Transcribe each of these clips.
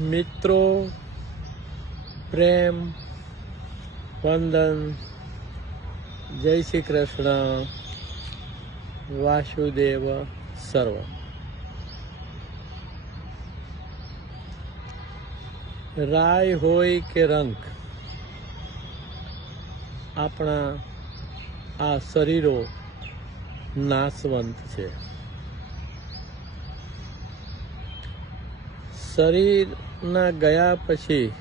મિત્રો, પ્રેમ, વંદન, જય શ્રી કૃષ્ણ, વાસુદેવ સર્વ. રાય હોય કે રંગ? આપણા આ શરીરો નાશવંત છે. શરીરના ગયા પછી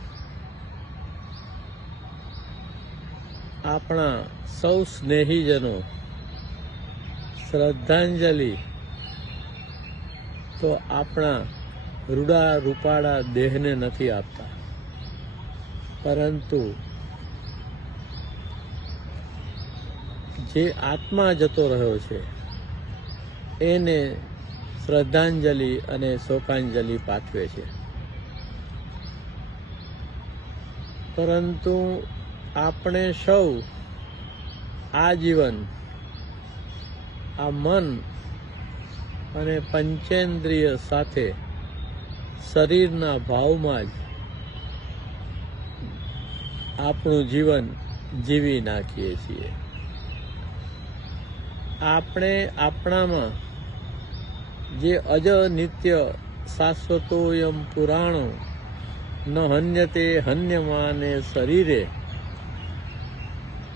આપણા સૌ સ્નેહીજનો શ્રદ્ધાંજલિ, તો આપણા રૂડા રૂપાળા દેહને નથી આપતા. પરંતુ જે આત્મા જતો રહ્યો છે, એને શ્રદ્ધાંજલિ અને શોકાંજલિ પાઠવે છે. પરંતુ આપણે સૌ આ જીવન, આ મન અને પંચેન્દ્રિય સાથે શરીરના ભાવમાં જ આપણું જીવન જીવી નાખીએ છીએ. આપણે આપણામાં જે અજ નિત્ય શાશ્વતોયમ પુરાણો, ન હન્યતે હન્યમાને શરીરે.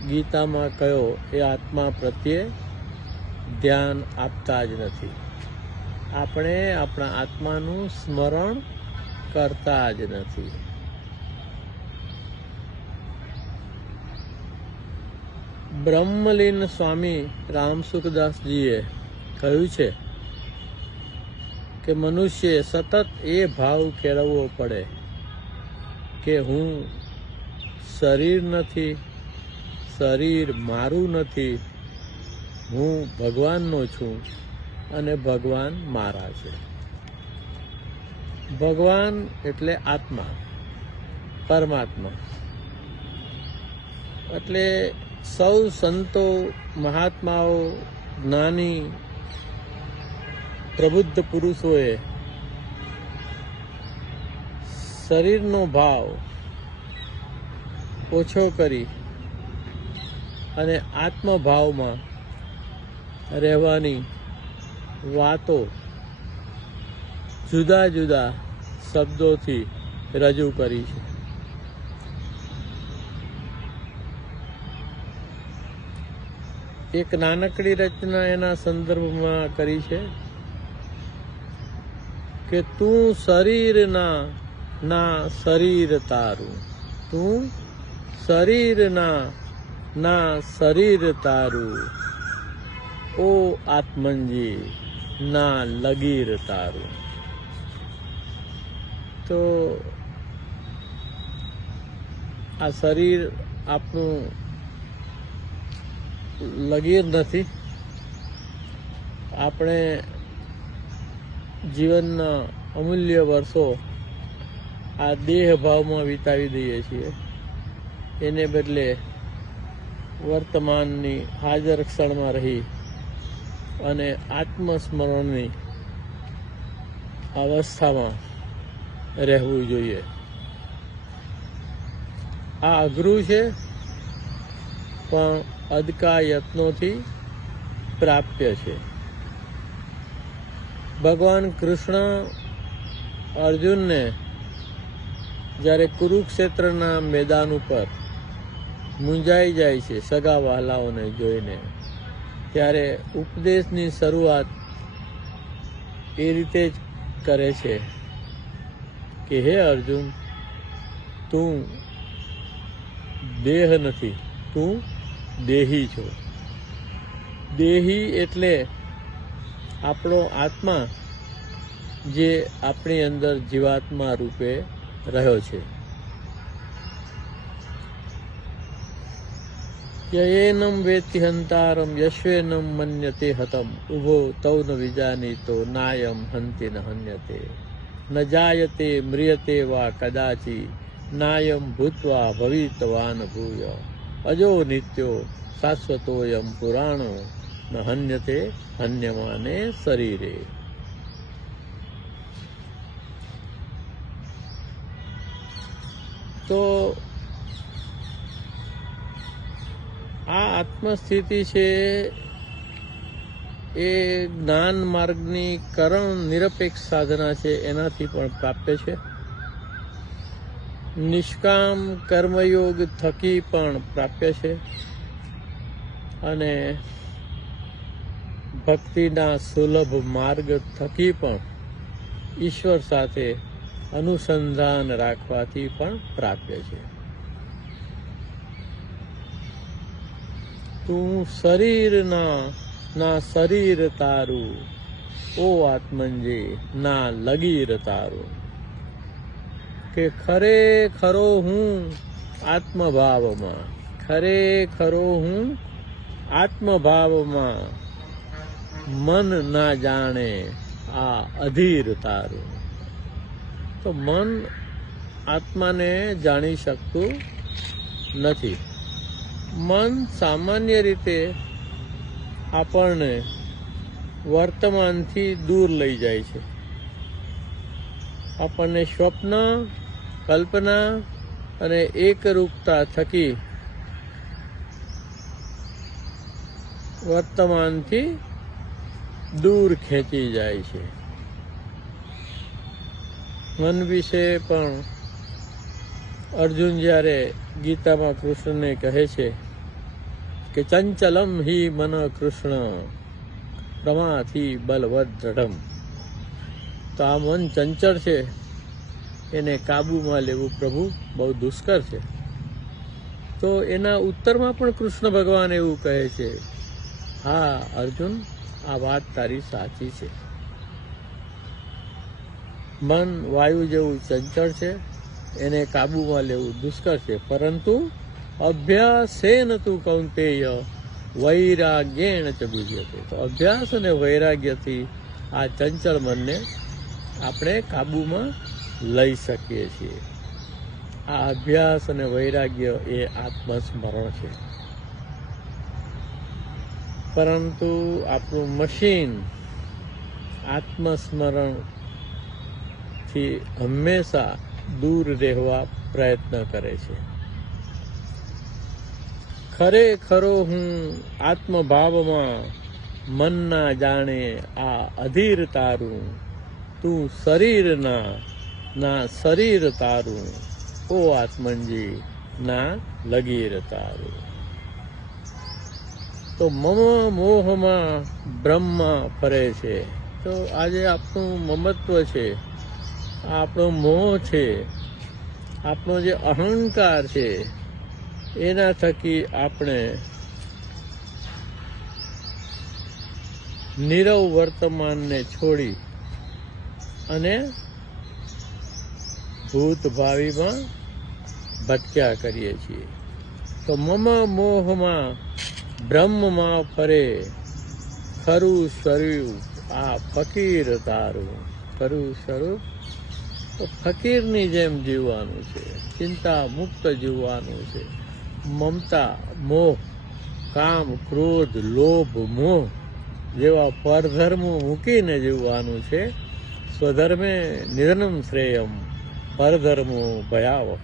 ગીતામાં કયો એ આત્મા પ્રત્યે ધ્યાન આપતા જ નથી. આપણે આપણા આત્માનું સ્મરણ કરતા જ નથી. બ્રહ્મલીન સ્વામી રામસુખદાસજીએ કહ્યું છે કે મનુષ્ય સતત એ ભાવ કેળવવો પડે કે હું શરીર નથી, શરીર મારું નથી, હું ભગવાનનો છું અને ભગવાન મારા છે. ભગવાન એટલે આત્મા, પરમાત્મા. એટલે સૌ સંતો, મહાત્માઓ, જ્ઞાની પ્રબુદ્ધ પુરુષોએ શરીરનો ભાવ ઓછો કરી અને આત્મભાવમાં રહેવાની વાતો જુદા જુદા શબ્દોથી રજૂ કરી છે. એક નાનકડી રચના એના સંદર્ભમાં કરી છે. કે તું શરીરના ના શરીર તારું. તું શરીરના ના શરીર તારું. ઓ આત્મનજી, ના લગીર તારું. તો આ શરીર આપણું લગીર નથી. આપણે જીવનના અમૂલ્ય વર્ષો આ દેહ ભાવમાં વિતાવી દઈએ છીએ. એને બદલે વર્તમાનની હાજર ક્ષણમાં રહી અને આત્મસ્મરણની અવસ્થામાં રહેવું જોઈએ. આ અઘરું છે, પણ અદકા યત્નોથી પ્રાપ્ય છે. ભગવાન કૃષ્ણ અર્જુનને જ્યારે કુરુક્ષેત્રના મેદાન ઉપર મૂંઝાઈ જાય છે સગા વહાલાઓને જોઈને, ત્યારે ઉપદેશની શરૂઆત એ રીતે જ કરે છે કે, હે અર્જુન, તું દેહ નથી, તું દેહી છો. દેહી એટલે આપણો આત્મા જે આપણી અંદર જીવાત્મા રૂપે રહ્યો છે. યયેનમ વેતિ હંતારમ, યશ્વેનમ મન્યતે હતમ. ઊભો તૌ ન વિજાનીતો નાયમ હંતિ ન હન્યતે. ન જાયતે મ્રિયતે વા કદાચી, નાયમ ભૂત્વા ભવિતવાન ભૂય. અજો નિત્યો શાશ્વતોયમ પુરાણો હન્યતે હન્યમાને શરીરે તો આ આત્મસ્થિતિ છે એ જ્ઞાન માર્ગની કરણ નિરપેક્ષ સાધના છે એનાથી પણ પ્રાપ્ય છે નિષ્કામ કર્મયોગ થકી પણ પ્રાપ્ય છે અને ભક્તિના સુલભ માર્ગ થકી પણ ઈશ્વર સાથે અનુસંધાન રાખવાથી પણ પ્રાપ્ય છે. તું શરીરના, ના શરીર તારું, ઓ આત્મંજે ના લગીર તારું. કે ખરેખરો હું આત્મભાવમાં, ખરેખરો હું આત્મભાવમાં મન ના જાણે આ અધીર તારું. તો મન આત્માને જાણી શકતું નથી. મન સામાન્ય રીતે આપણને વર્તમાનથી દૂર લઈ જાય છે. આપણને સ્વપ્ન, કલ્પના અને એકરૂપતા થકી વર્તમાનથી દૂર ખેંચી જાય છે. મન વિશે પણ અર્જુન જ્યારે ગીતામાં કૃષ્ણને કહે છે કે ચંચલમ હિ મન કૃષ્ણ, પ્રમાથી બલવદ્રઢમ. તો આ મન ચંચળ છે, એને કાબુમાં લેવું પ્રભુ બહુ દુષ્કર છે. તો એના ઉત્તરમાં પણ કૃષ્ણ ભગવાન એવું કહે છે, હા, અર્જુન આ વાત તારી સાચી છે. મન વાયુ જેવું ચંચળ છે, એને કાબુમાં લેવું દુષ્કર છે. પરંતુ અભ્યાસેન તું કૌંતેય વૈરાગ્યેણ ચ બુજ્યતે તો અભ્યાસ અને વૈરાગ્યથી આ ચંચળ મનને આપણે કાબુમાં લઈ શકીએ છીએ. આ અભ્યાસ અને વૈરાગ્ય એ આત્મસ્મરણ છે. પરંતુ આપણું મશીન આત્મસ્મરણથી હંમેશા દૂર રહેવા પ્રયત્ન કરે છે. ખરેખરો હું આત્મભાવમાં મનના જાણે આ અધીર તારું, તું શરીરના ના શરીર તારું, ઓ આત્મનજી, ના લગીર તારું. તો મમ મોહમાં બ્રહ્મ ફરે છે. તો આજે આપણું મમત્વ છે, આપણો મોહ છે, આપણો જે અહંકાર છે, એના થકી આપણે નીરવ વર્તમાનને છોડી અને ભૂત ભાવિમાં ભટક્યા કરીએ છીએ. તો મમ મોહમાં બ્રહ્મમાં ફરે, ખરું સ્વરૂપ આ ફકીર તારું. ખરું સ્વરૂપ? તો ફકીરની જેમ જીવવાનું છે, ચિંતા મુક્ત જીવવાનું છે. મમતા, મોહ, કામ, ક્રોધ, લોભ, મોહ જેવા પરધર્મો મૂકીને જીવવાનું છે, સ્વધર્મે નિધનમ શ્રેયમ, પરધર્મો ભયાવહ.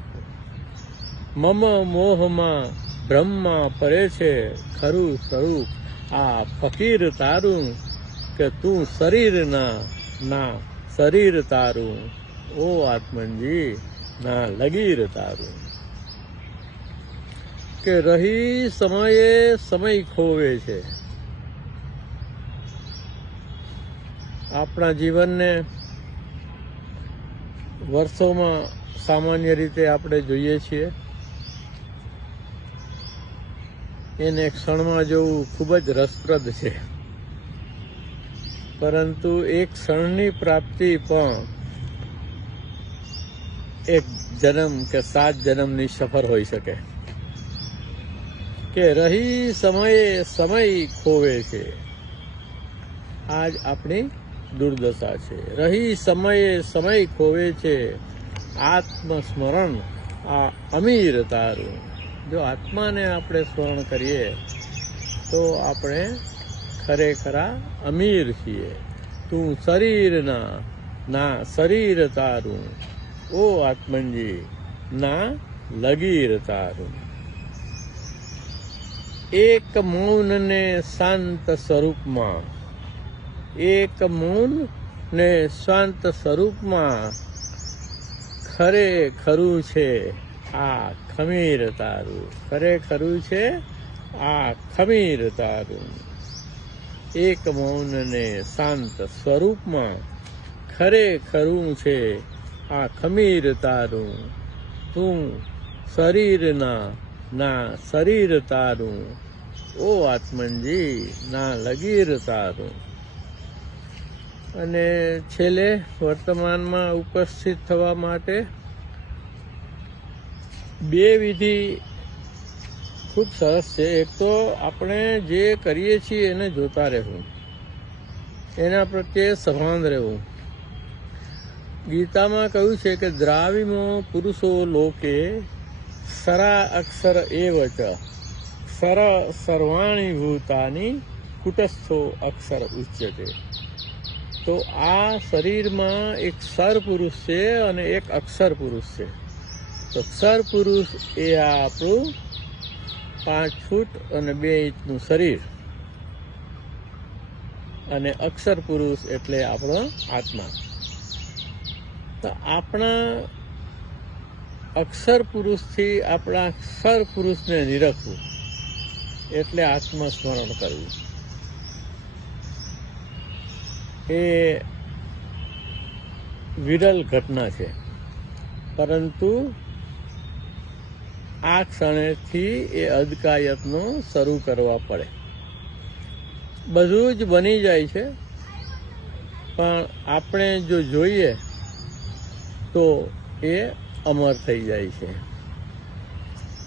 મમ મોહમાં બ્રહ્મા પરે છે, ખરું સ્વરૂપ. આ ફકીર તારું કે તું શરીર ના ના, શરીર તારું. ઓ આત્મનજી, ના, લગીર તારું. કે રહી સમયે સમય ખોવે છે. આપણા જીવનને વર્ષોમાં સામાન્ય રીતે આપણે જોઈએ છીએ. એને ક્ષણમાં જોવું ખૂબ જ રસપ્રદ છે. પરંતુ એક ક્ષણની પ્રાપ્તિ પણ એક જન્મ કે સાત જન્મની સફર હોઈ શકે. કે રહી સમયે સમય ખોવે છે. આજ આપણી દુર્દશા છે. રહી સમયે સમય ખોવે છે. આત્મસ્મરણ આ અમીર તારું. જો આત્માને આપણે સ્મરણ કરીએ, તો આપણે ખરેખરા અમીર છીએ. તું શરીરના ના શરીર તારું. ઓ આત્મનજી, ના લગીર તારું. એક મૌનને શાંત સ્વરૂપમાં, એક મૌન ને શાંત સ્વરૂપમાં ખરે ખરું છે. આ ખમીર તારું, ખરેખરું છે આ ખમીર તારું. એક મૌનને શાંત સ્વરૂપમાં ખરેખરું છે આ ખમીર તારું. તું શરીરના, ના શરીર તારું. ઓ આત્મનજી, ના લગીર તારું. અને છેલ્લે વર્તમાનમાં ઉપસ્થિત થવા માટે બે વિધિ ખૂબ સરસ છે. એક તો આપણે જે કરીએ છીએ એને જોતા રહેવું. એના પ્રત્યે સભાન રહેવું. ગીતામાં કહ્યું છે કે દ્રાવિમો પુરુષો લોકે સરા અક્ષર એવ ચ સર સર્વાણી ભૂતાની કુટસ્થો અક્ષર ઉચ્યતે. તો આ શરીરમાં એક સર પુરુષ છે અને એક અક્ષર પુરુષ છે. તો સર પુરુષ એ આ આપણું પાંચ ફૂટ અને બે ઇંચનું શરીર. અને અક્ષર પુરુષ એટલે આપણો આત્મા. તો આપણા અક્ષર પુરુષથી આપણા અક્ષર પુરુષને નિરખવું એટલે આત્મસ્મરણ કરવું. એ વિરલ ઘટના છે. પરંતુ આ ક્ષણેથી એ અદકાયતનો શરૂ કરવા પડે. બધું જ બની જાય છે, પણ આપણે જો જોઈએ તો એ અમર થઈ જાય છે.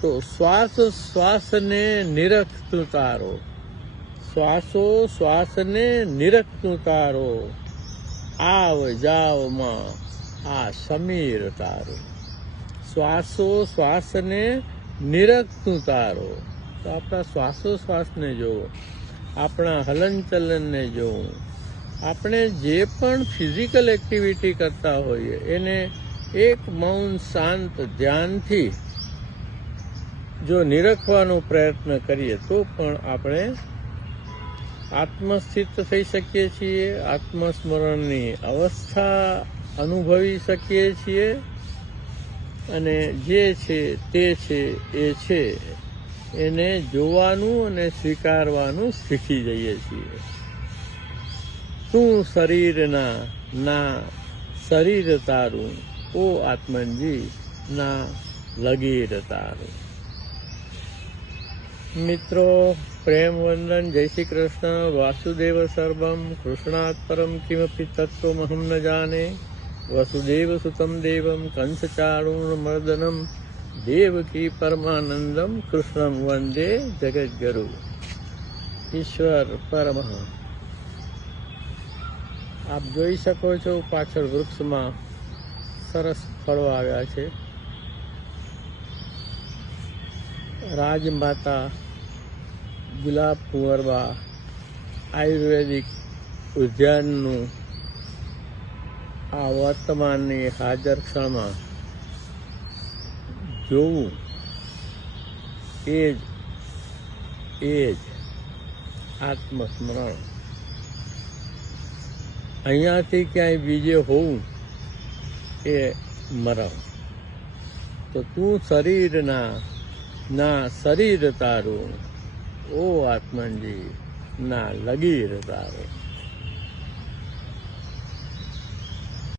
તો શ્વાસ, શ્વાસને નિરખતું તારો શ્વાસો, શ્વાસને નિરખતું તારો આવ જાવમાં આ સમીર તારો. શ્વાસો, શ્વાસને નિરખતું તારો તો આપણા શ્વાસો, શ્વાસને જોવો. આપણા હલનચલનને જોવું. આપણે જે પણ ફિઝિકલ એક્ટિવિટી કરતા હોઈએ, એને એક મૌન શાંત ધ્યાનથી જો નિરખવાનો પ્રયત્ન કરીએ, તો પણ આપણે આત્મસ્થિત થઈ શકીએ છીએ, આત્મસ્મરણની અવસ્થા અનુભવી શકીએ છીએ. અને જે છે તે છે, એ છે. એને જોવાનું અને સ્વીકારવાનું શીખી જઈએ છીએ. તું શરીરના, ના, શરીર તારું. ઓ આત્મનજી, ના, લગીર તારું. મિત્રો, પ્રેમ વંદન, જય શ્રી કૃષ્ણ, વાસુદેવ સર્વમ કૃષ્ણાત પરમ કિમપી તત્વમહમ ન જાને. વસુદેવ સુતમ દેવમ કંસચારુણ મર્દનમ દેવકી પરમાનંદમ કૃષ્ણમ વંદે જગદગુરુ ઈશ્વર પરમહ આપ જોઈ શકો છો પાછળ વૃક્ષમાં સરસ ફળો આવ્યા છે। રાજમાતા, ગુલાબ કુંવરબા, આયુર્વેદિક ઉદ્યાનનું આ વર્તમાનની હાજર ક્ષણમાં જોવું એ જ એ જ આત્મસ્મરણ. અહીંયાથી ક્યાંય બીજે હોવું એ મરણ. તો તું શરીરના, ના શરીર તારું, ઓ આત્મનજી, ના લગીર તારું.